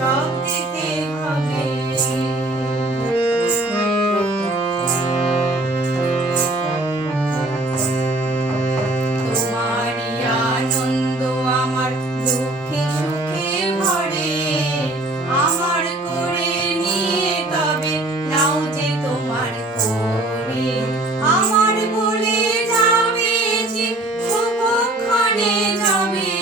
সব দিতে হবে। তোমারই আনন্দ আমার দুঃখে সুখে ভরে, আমার করে নিয়ে তবে নাও যে তোমার করে। আমার বলে যাবে যে শুভক্ষণে যাবে,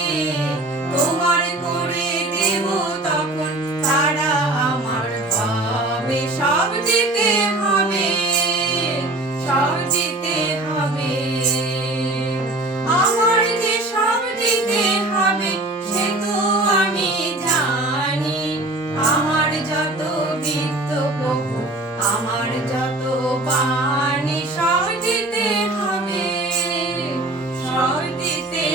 তোমার করে দেব তখন তারা আমার পাবে। সব দিতে হবে, সব দিতে হবে। আমার যে সব দিতে হবে সে তো আমি জানি। আমার যত বিত্ত বহু, আমার যত বাণী, সব দিতে হবে, সব দিতে